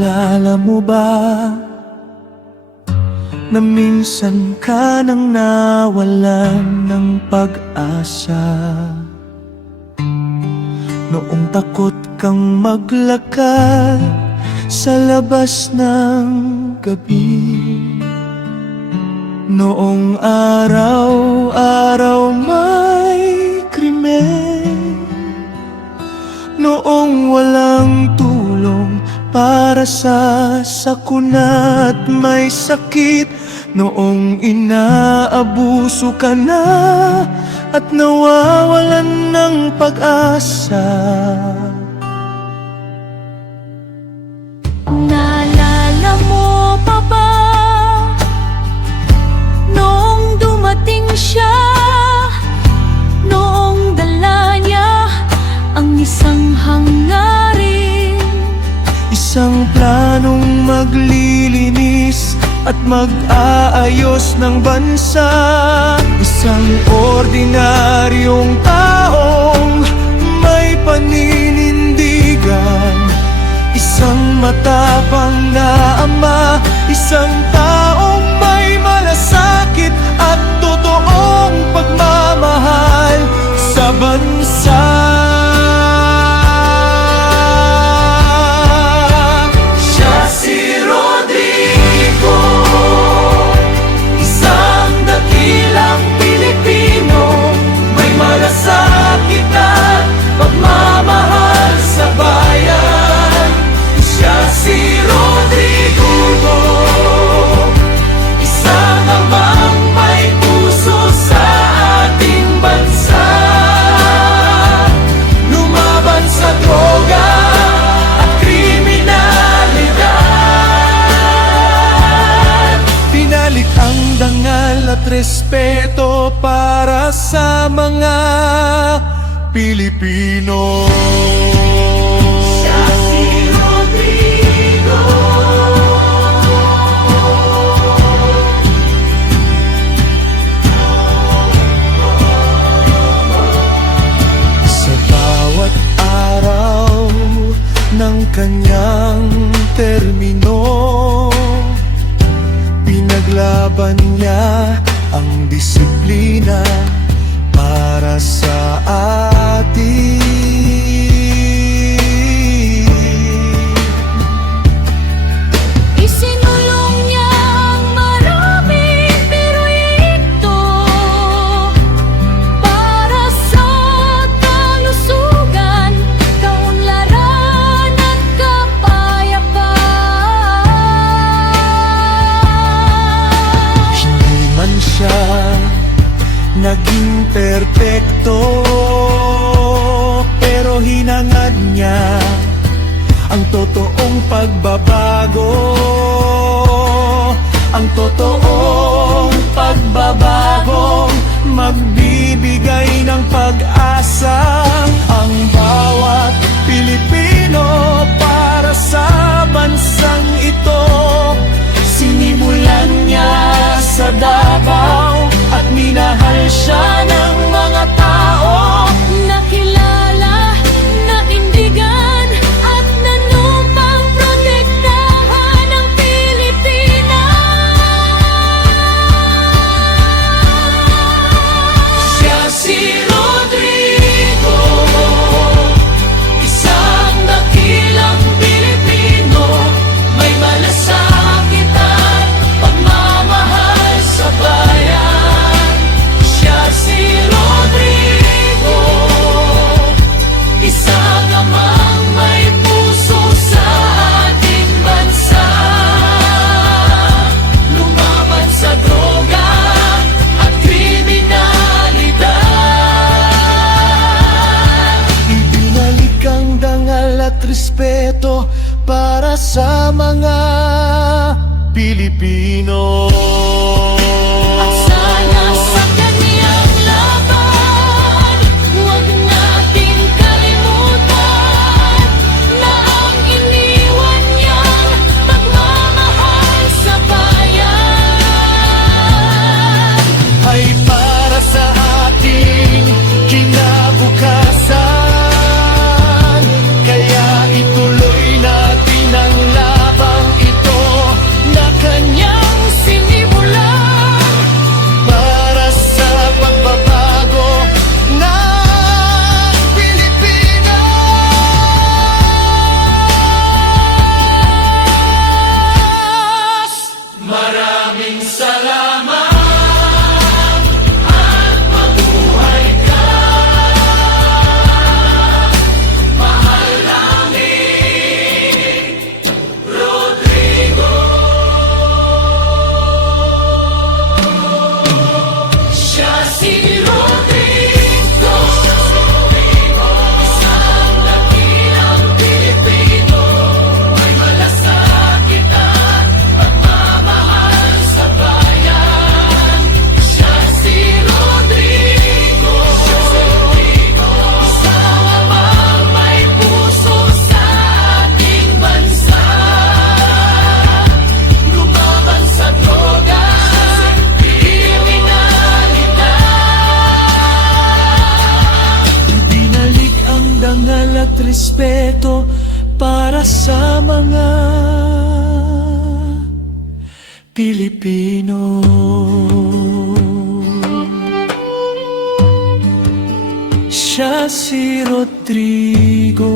Naalala mo ba na minsan ka nang nawalan ng pag-asa? Noong takot kang maglakad sa labas ng gabi. Noong araw-araw may krimen. Noong walang tulong para sa sakuna at may sakit. Noong inaabuso ka na at nawawalan ng pag-asa. Naalala mo pa ba noong dumating siya? Noong dala niya ang isang hangarin, isang planong maglilinis at mag-aayos ng bansa. Isang ordinaryong taong may paninindigan. Isang matapang na ama, isang taong may malasakit at totoong pagmamahal sa bansa. Siya si Rodrigo, isang dakilang Pilipino, may malasakit at pagmamahal sa bayan. Siya si Rodrigo, isang amang may puso sa ating bansa. Lumaban sa droga at kriminalidad. Pinalik ang dangal at respeto para sa mga Pilipino. Ng kanyang termino, pinaglaban niya ang disiplina para sa atin. isinulong niya ang maraming proyekto para sa kalusugan, kaunlaran at kapayapaan. Hindi man siya naging perpekto, pero hinangad niya ang totoong pagbabago. Ang totoong pagbabagong magbibigay ng pag-asa. Ang bawat Pilipino para sa bansang ito. Sinimulan niya sa Davao at minahal siya ng mga tao. Nakilala, naindigan at nanupang protektahan ang Pilipinas. Siya si Rodrigo, isang dakilang Pilipino, may malasakit at pagmamahal sa bayan. Siya si Rodrigo, isang amang may puso sa ating bansa. Lumaban sa droga at kriminalidad. Ibinalik ang dangal at respeto para sa mga Pilipino. At sana sa kanyang laban, huwag nating kalimutan na ang iniwan niyang pagmamahal sa bayan Ay para sa ating kinabukasan. Kaya ituloy natin ang laban. respeto para sa mga Pilipino. Siya si Rodrigo.